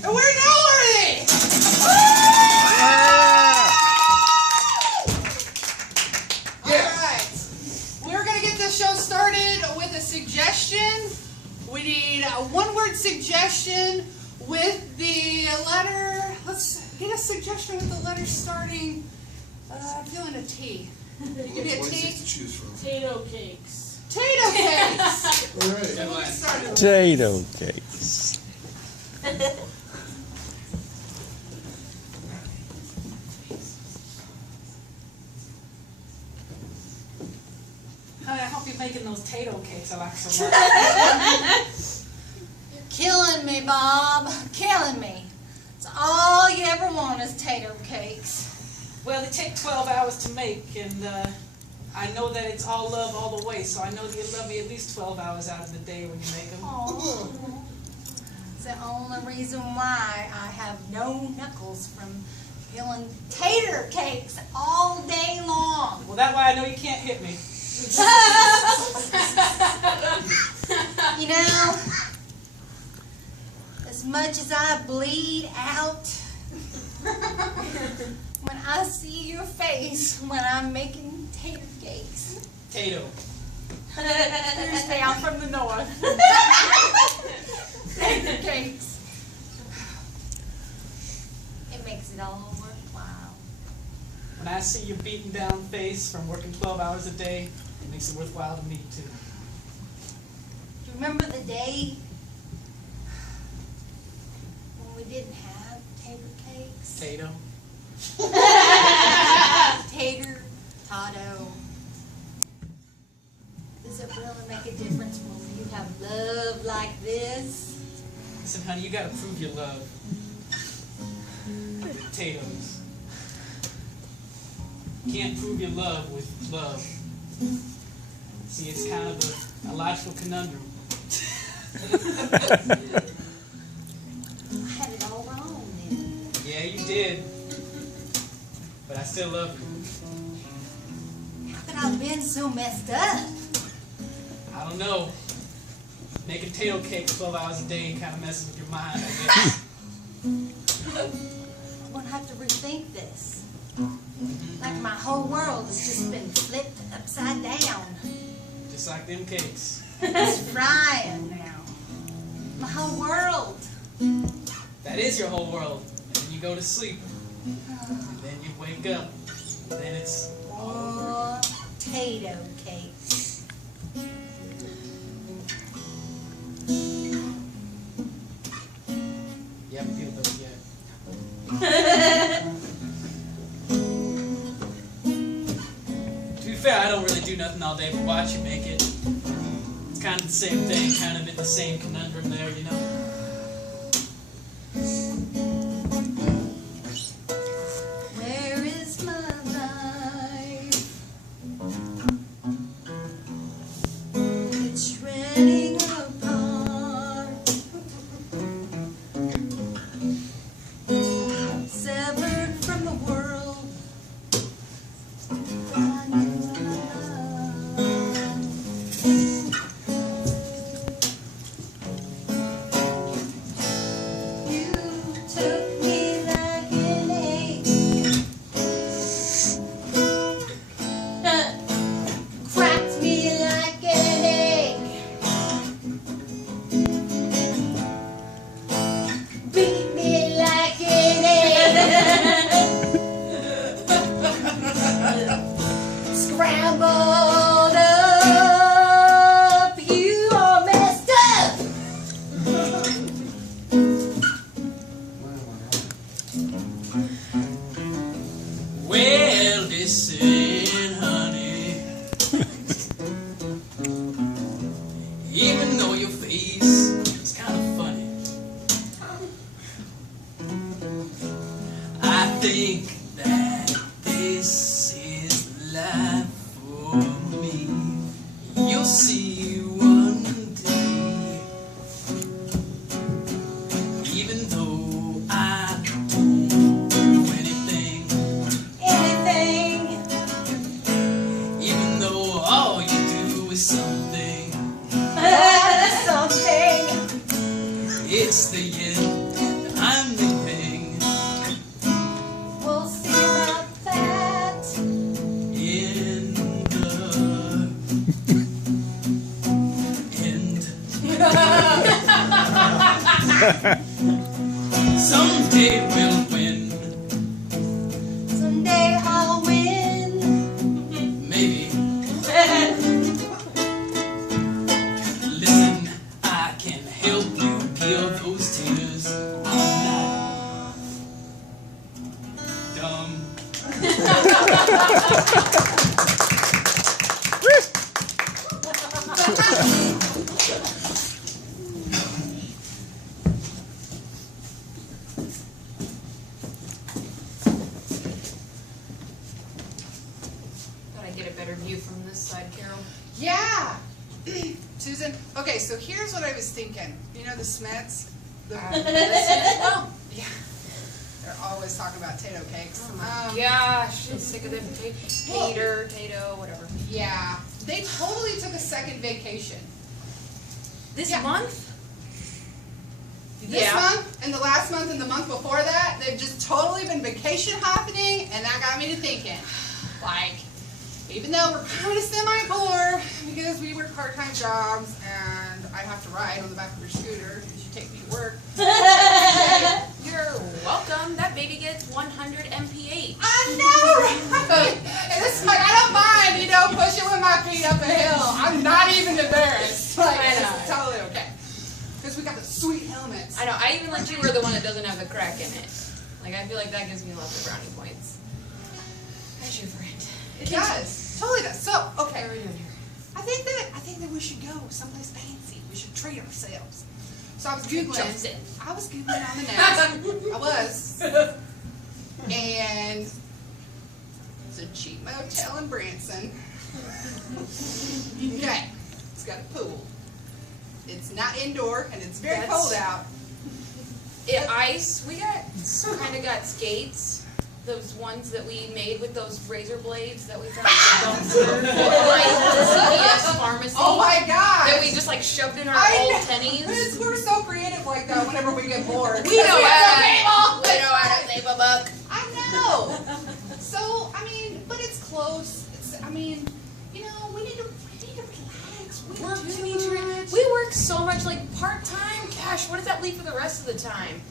And we're Noteworthy! Alright. We're going to get this show started with a suggestion. We need a one-word suggestion with the letter. Let's get a suggestion with the letter starting. I'm feeling a T. Give me a T. To choose from. Potato cakes. Potato cakes! All right. We'll get started. Potato cakes. Honey, I hope you're making those potato cakes I like so much. You're killing me, Bob. Killing me. It's all you ever want is tater cakes. Well, they take 12 hours to make, and I know that it's all love all the way, so I know that you love me at least 12 hours out of the day when you make them. Oh, it's the only reason why I have no knuckles from peeling tater cakes all day long. Well, that's why I know you can't hit me. You know, as much as I bleed out when I see your face when I'm making tater cakes. Tato. Stay out from the north. Tater cakes. It makes it all worthwhile. When I see your beaten down face from working 12 hours a day, it makes it worthwhile to me, too. Do you remember the day when we didn't have tater cakes? Tato. Tater, Tato. Does it really make a difference when you have love like this? Listen, honey, you gotta prove your love. With potatoes. You can't prove your love with love. See, it's kind of a logical conundrum. I had it all wrong then. Yeah, you did. But I still love you. How could I have been so messed up? I don't know. Making potato cakes 12 hours a day kind of messes with your mind, I guess. I'm going to have to rethink this. Like my whole world has just been flipped upside down. Just like them cakes. It's frying now. My whole world. That is your whole world. And then you go to sleep. And then you wake up. And then it's More potato cakes. you haven't peeled those yet. To be fair, I don't really do nothing all day but watch you make it. It's kind of the same thing, kind of in the same conundrum there, you know. Where is my life? It's shredding apart. Severed from the world I knew I loved. It's the yin, and I'm the yang. We'll see about that. In the end. Someday we'll win. Someday I'll win. Maybe. Listen, I can help you peel those tears. I'm not dumb. Thought I'd get a better view from this side, Carol. Yeah. Susan, okay, so here's what I was thinking. You know the Smets? Oh, Yeah. They're always talking about potato cakes. gosh, I'm sick of them. Tater, whatever. Yeah. They totally took a second vacation. This Yeah. month? This month, and the last month, and the month before that, they've just totally been vacation hopping, and that got me to thinking, like, even though we're kind of semi-poor, because we work part-time jobs, and I have to ride on the back of your scooter, because you take me to work. You're welcome. That baby gets 100 mph. I know, right? And this is like, I don't mind, you know, pushing with my feet up a hill. I'm not even embarrassed. Like, I know. it's totally okay. Because we got the sweet helmets. I know. I even let you wear the one that doesn't have the crack in it. Like, I feel like that gives me lots of brownie points. As your friend. It does. Totally does. So, okay. How are you doing here? I think that we should go someplace fancy. We should treat ourselves. So I was Just Googling. it. I was Googling on the net. I was. And it's a cheap motel in Branson. Okay. It's got a pool. It's not indoor and it's very That's- cold out. Ice. We got skates. Those ones that we made with those razor blades that we found at the dumpster. The CVS pharmacy. Oh my god! That we just like shoved in our I old know. pennies. We're so creative like that whenever we get bored. We know how how to save a buck. I know. So I mean, but it's close. I mean, you know, we need to relax. We work so much, like part-time. Gosh, what does that leave for the rest of the time?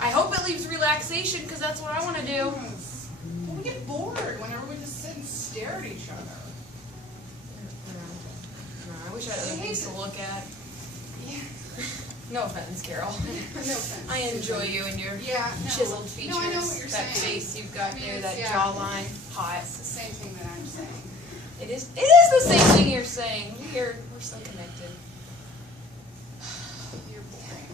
I hope it leaves relaxation, because that's what I want to do. Well, we get bored whenever we just sit and stare at each other. No, I wish I had other things to look at. Yeah. No offense, Carol. No offense. I enjoy you and your Yeah. No. chiseled features. No, I know what you're that saying. face you've got I mean, there, it's- that yeah. jawline. Hot. It's the same thing that I'm saying. It is the same thing you're saying. We're so connected. You're boring.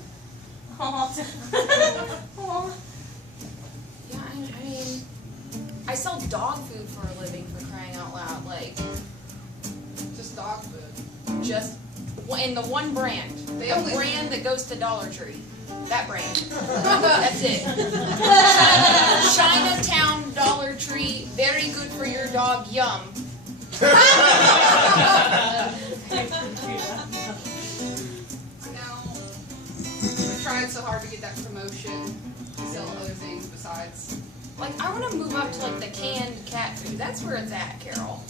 Yeah, I mean, I sell dog food for a living, for crying out loud. Like, Just dog food. just in the one brand. They The only- brand that goes to Dollar Tree. That brand. That's it. Chinatown Dollar Tree. Very good for your dog. Yum. No. We tried so hard to get that promotion to sell other things besides. Like, I want to move up to like the canned cat food. That's where it's at, Carol.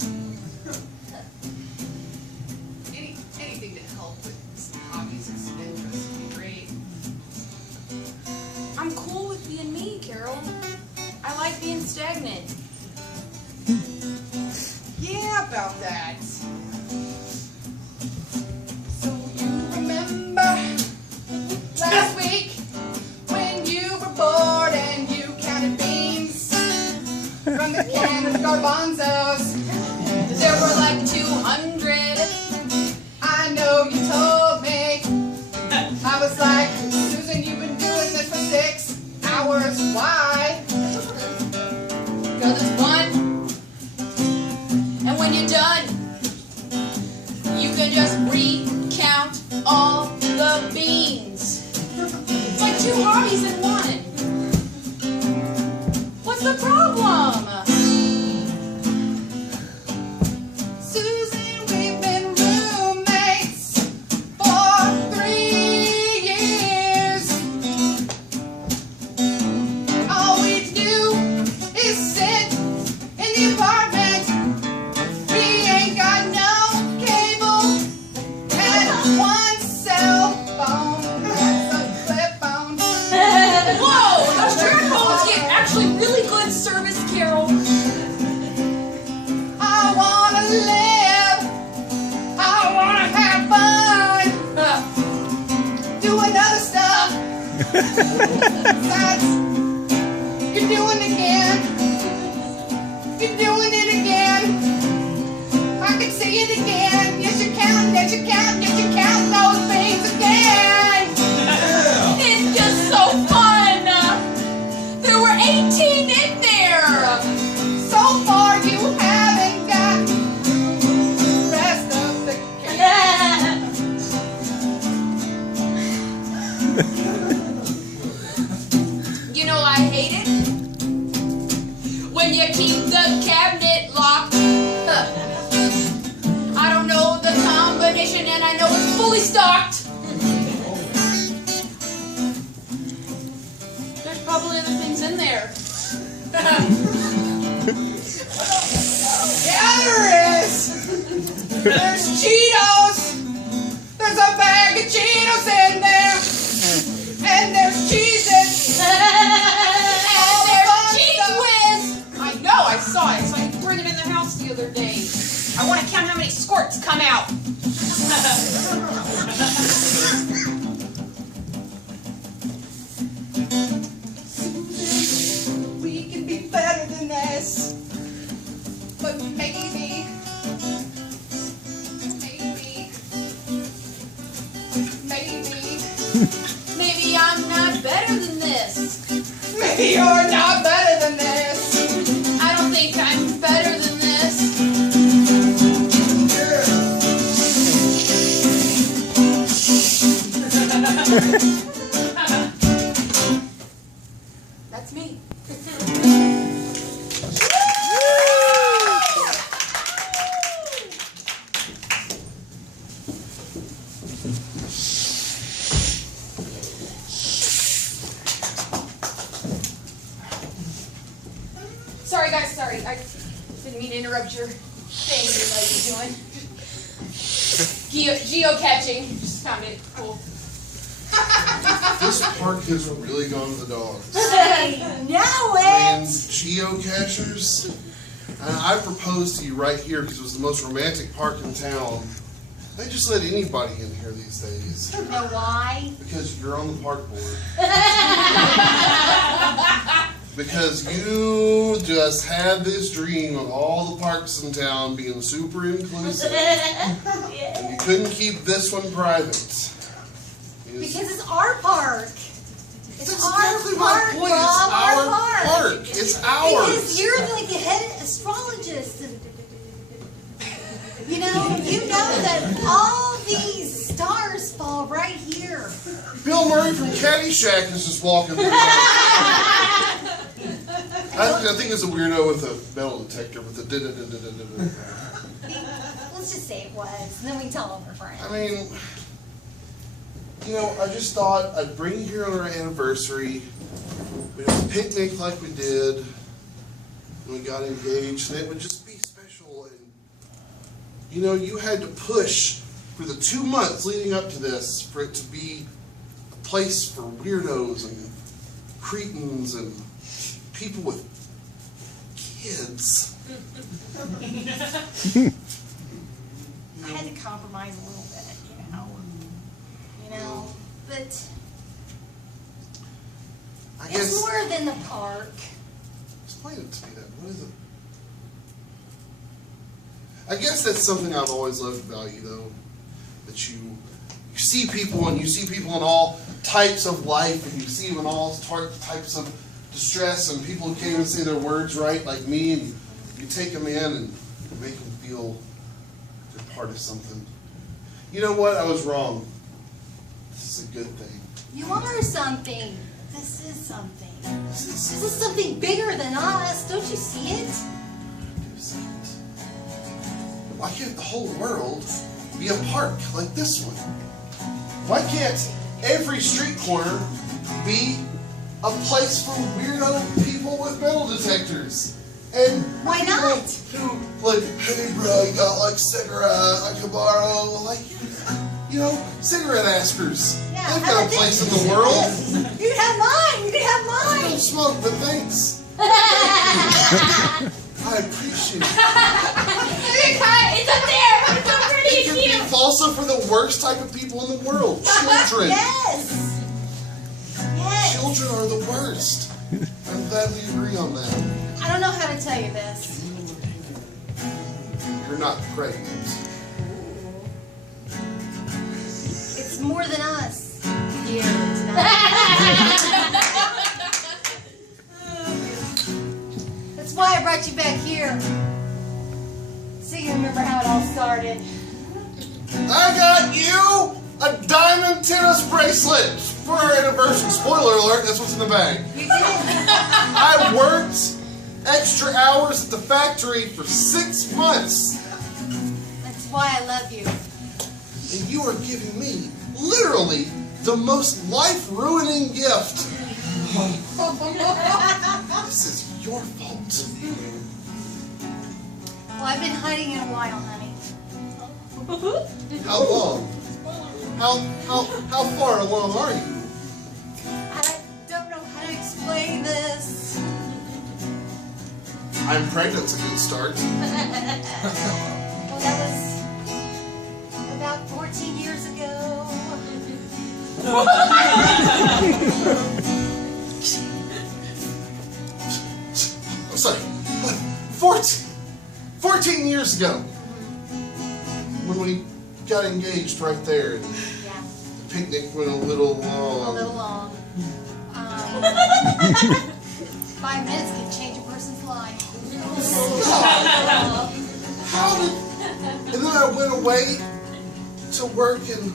Anything to help with some hobbies and interests would be great. I'm cool with being me, Carol. I like being stagnant. Yeah, about that. So you remember last week when you were bored and you counted beans from the can of garbanzos? There were like 200. I know you told me. I was like, Susan, you've been doing this for 6 hours. Why? Because it's fun. And when you're done, you can just recount all the beans. It's like 2 hobbies in one. What's the problem? Susan, we've been roommates for 3 years. That's, you're doing it again. You're doing it again. I can see it again. Yes, you're counting, yes, you're counting, yes, you're counting those things again. It's just so fun. There were 18 in there. So far, you haven't got the rest of the You know, I hate it when you keep the cabinet locked. I don't know the combination, and I know it's fully stocked. There's probably other things in there. Yeah, there is. There's Cheetos. There's a bag of Cheetos in there. And there's Cheez-Its. And there's Cheese Whiz. I know, I saw it. So I bring it in the house the other day. I want to count how many squirts come out. We can be better than this. But maybe, Maybe I'm not better than this. maybe you're not better than this. I don't think I'm better than this. That's me. Sorry guys, sorry. I didn't mean to interrupt your thing you might be doing. Geocaching. Just found it cool. This park has really gone to the dogs. I know And it. geocachers, I proposed to you right here because it was the most romantic park in town. They just let anybody in here these days You know why? because you're on the park board. Because you just had this dream of all the parks in town being super inclusive, and you couldn't keep this one private. Because it's our park. It's That's our exactly my park, point. Rob. It's our park. park. It's ours. Because you're like the head astrologist. You know that all these stars fall right here. Bill Murray from Caddyshack is just walking through. I think it's a weirdo with a metal detector with a da-da-da-da-da-da. Let's just say it was, and then we can tell all our friends. I mean, you know, I just thought I'd bring you here on our anniversary. We'd have a picnic like we did when we got engaged, and it would just be special. And, you know, you had to push for the 2 months leading up to this for it to be a place for weirdos and cretins and people with kids. I had to compromise a little bit, you know, but I it's guess. more than the park. Explain it to me then. What is it? I guess that's something I've always loved about you, though. That you see people, and you see people in all types of life, and you see them in all types of distress, and people who can't even say their words right, like me, and you take them in and make them feel they're part of something. You know what? I was wrong. This is a good thing. You are something. This is something. This is something bigger than us. Don't you see it? Why can't the whole world be a park like this one? Why can't every street corner be a place for weirdo people with metal detectors? And Why people not? Who, like, hey bro, you got like cigarette I can borrow? Like, you know, cigarette askers. Yeah, They've how got a about place this? in the world. You can have mine. You can have I don't mine. smoke, but thanks. I appreciate it. It's up there. It's so pretty It and can cute. be also for the worst type of people in the world, children. Yes. are the worst. I'm glad we agree on that. I don't know how to tell you this. You're not pregnant. It's more than us here tonight. That's why I brought you back here. So you remember how it all started. I got you a diamond tennis bracelet for our anniversary. Spoiler alert, that's what's in the bag. You did. I worked extra hours at the factory for 6 months. That's why I love you. And you are giving me, literally, the most life-ruining gift. This is your fault. Well, I've been hiding it a while, honey. How long? How far along are you? I don't know how to explain this. I'm pregnant's a good start. Well, that was about 14 years ago. I'm sorry. 14 years ago. When we got engaged right there. And Yeah, the picnic went a little long. a little long. 5 minutes can change a person's life. How did... And then I went away to work and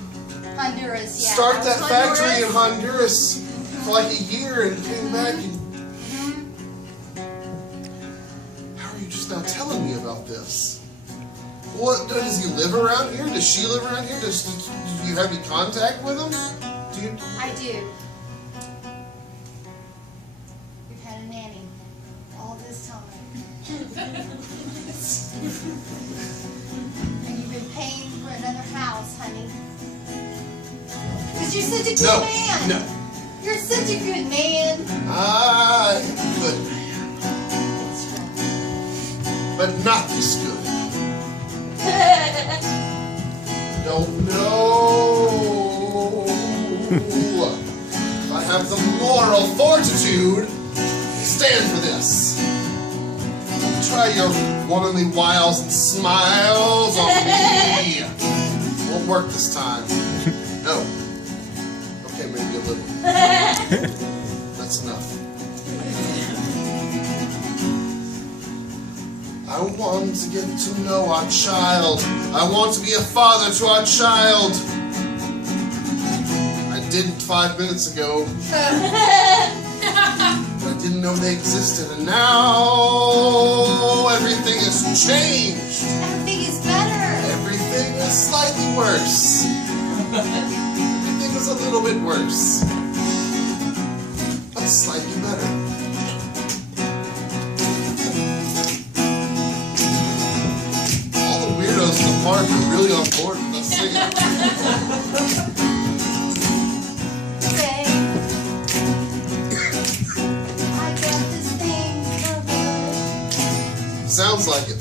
Honduras, yeah. start that Honduras. factory in Honduras for like a year and came back and... How are you just now telling me about this? What, does he live around here? Does she live around here? Do you have any contact with him? Do you... I do. We've had a nanny all this time. And you've been paying for another house, honey. Because you're such a good man. No. You're such a good man. I am a good man. But not this good. Don't know if I have the moral fortitude to stand for this. Try your womanly wiles and smiles on me. Won't work this time. No. Okay, maybe a little. That's enough. I want to get to know our child. I want to be a father to our child. I didn't 5 minutes ago. But I didn't know they existed. And now everything has changed. Everything is better. Everything is slightly worse. Everything is a little bit worse. But slightly better. Weirdos in the park are really on board with us singing. Say, I got this thing covered. Sounds like it.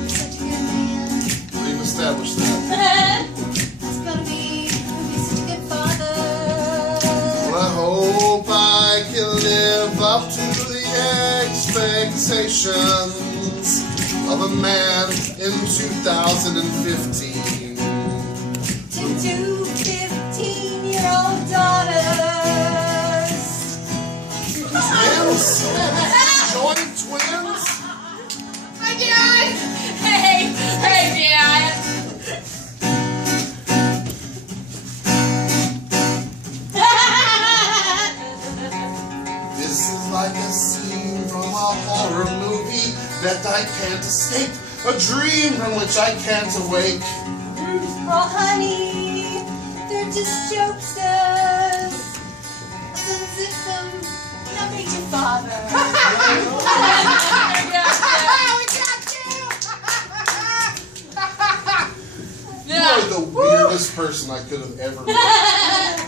You're such a good man. We've established that. It's gonna be such a good father. Well, I hope I can live up to the expectations of a man in 2015. To 2 15-year-old daughters. Twins? Joint twins? Hi, Dad! Hey, Dad! This is like a scene from a horror movie that I can't escape. A dream from which I can't awake. Oh, honey, they're just jokesters. Since it's not being your father. You are the weirdest person I could have ever met.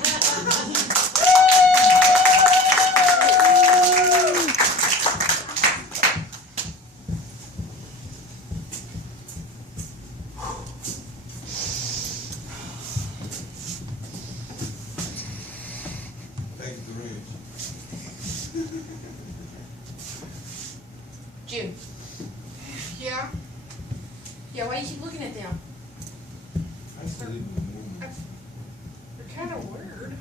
kind of weird.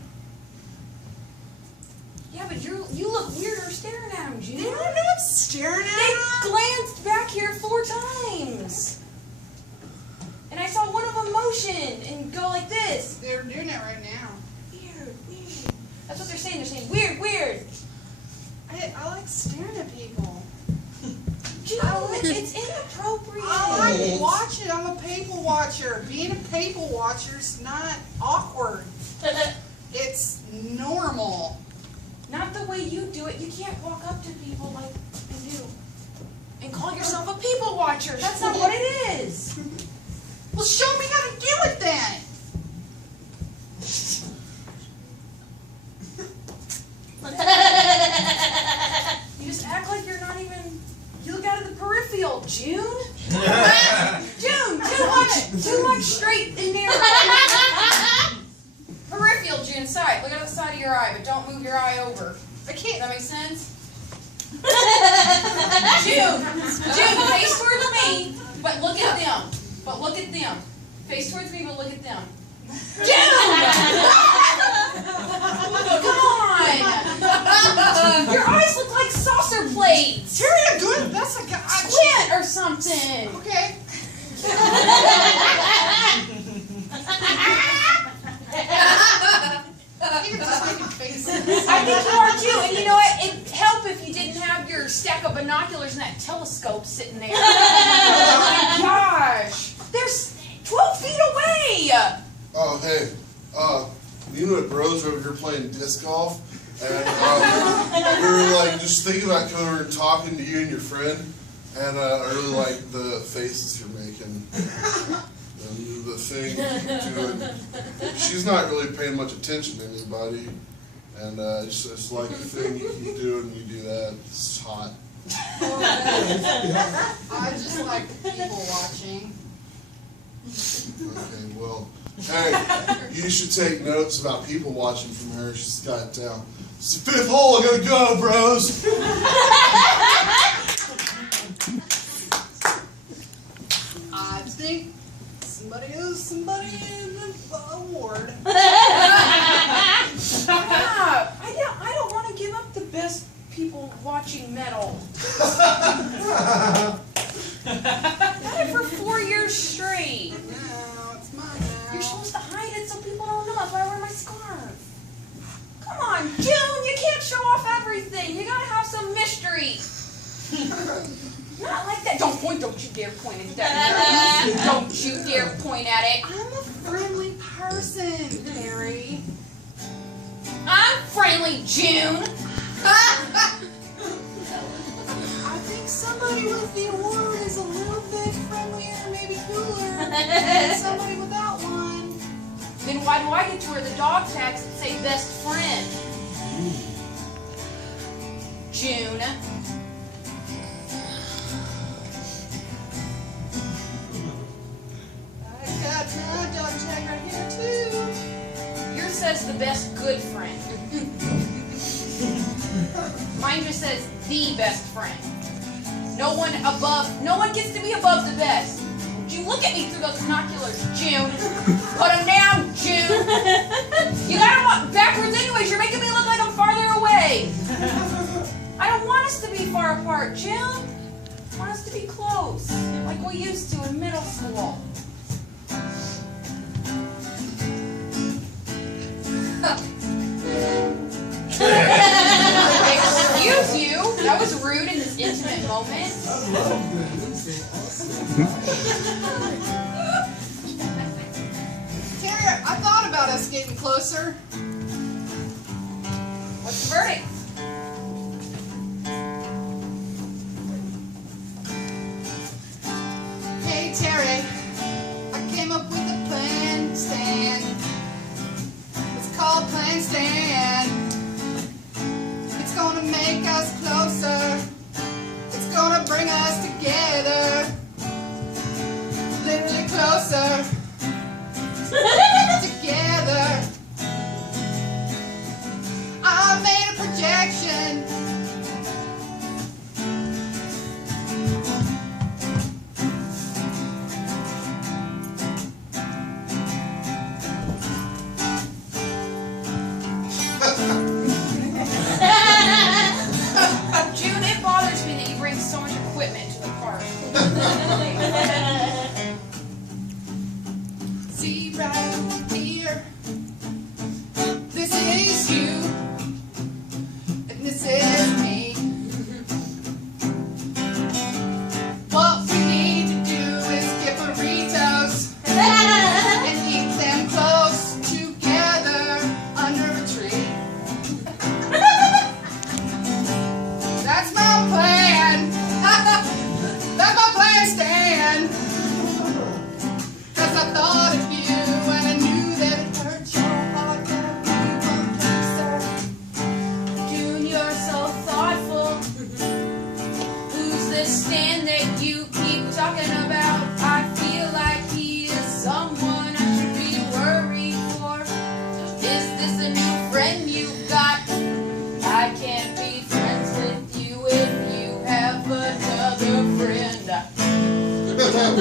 Yeah, but you look weirder staring at them, June. They don't know I'm staring at They them. glanced back here 4 times. And I saw one of them motion and go like this. They're doing it right now. Weird. That's what they're saying. They're saying, weird. I like staring at people. June, it's inappropriate. I like watching. I'm a people watcher. Being a people watcher is not awkward. It's normal. Not the way you do it. You can't walk up to people like you do and call yourself a people watcher. That's not what it is. Well, show me how to do it then. You just act like you're not even. You look out of the peripheral, June. June, too much straight and narrow. Peripheral, June, side. Look at the side of your eye, but don't move your eye over. I can't. Does that make sense? June, face towards me, but look at them. Face towards me, but look at them. June! Come on! Your eyes look like saucer plates. Terry, I'm doing the best I can. Squint or something. Okay. You're just making faces. I think you are too, and you know what? It'd help if you didn't have your stack of binoculars and that telescope sitting there. Oh my gosh! There's 12 feet away! Oh, hey, you know what bros over here playing disc golf? And we were like just thinking about coming over and talking to you and your friend, and I really like the faces you're making. And the thing you're doing. She's not really paying much attention to anybody, and it's like the thing you do and you do that. It's hot. I just like people watching. Okay, well, hey, you should take notes about people watching from her. She's got it down. It's the 5th hole, I gotta go, bros. I think somebody owes somebody an award. I don't want to give up the best people watching medal. Got it for 4 years straight. No, it's mine now. You're supposed to hide it so people don't know. That's why I wear my scarf. Come on, June, you can't show off everything. You gotta have some mystery. Not like that. Don't you dare point at that. Don't you dare point at it. I'm a friendly person, Terry. I'm friendly, June. I think somebody with the award is a little bit friendlier, maybe cooler, than somebody without one. Then why do I get to wear the dog tags that say best friend? June. I got my dog tag right here too. Yours says the best good friend. Mine just says the best friend. No one gets to be above the best. You look at me through those binoculars, June. Put them down, June. You got them backwards anyways. You're making me look like I'm farther away. I don't want us to be far apart, June. I want us to be close, like we used to in middle school. Excuse you. That was rude in this intimate moment. Terry, I thought about us getting closer. What's the verdict? Hey, Terry, I came up with a plan stand. It's called Plan Stand. It's gonna make us closer. It's gonna bring us together. Literally closer. Together. I made a projection.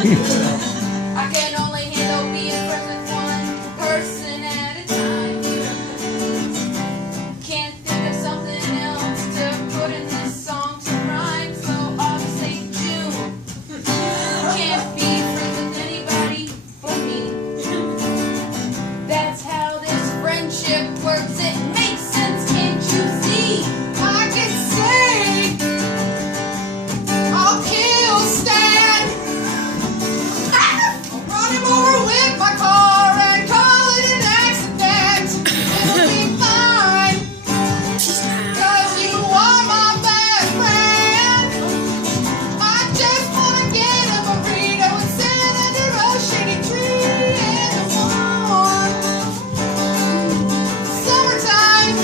I can only handle being friends with one person at a time. Can't think of something else to put in this song to rhyme, so I'll say June. Can't be friends with anybody but me. That's how this friendship works. It makes sense, can't you see? I can say I'll kill Stan. I'll run him over with my car and call it an accident. It'll be fine, 'cause you are my best friend. I just wanna get a burrito and sit under a shady tree in the warm summertime.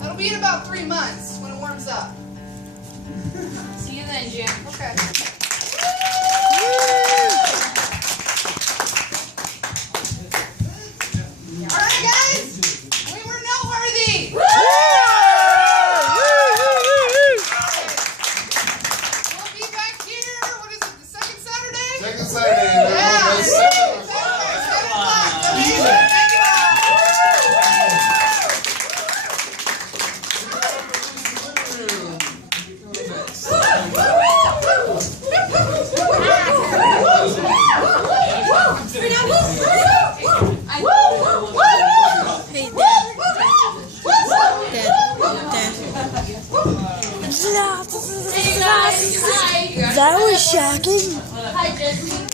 That'll be in about 3 months when it warms up. See you then, Jim. Okay. All right, guys. We were noteworthy. We'll be back here. What is it? The second Saturday? Second Saturday. Yeah. That's 7 o'clock. 7 o'clock. Be Thank you there. That was shocking. Hi, Jesse.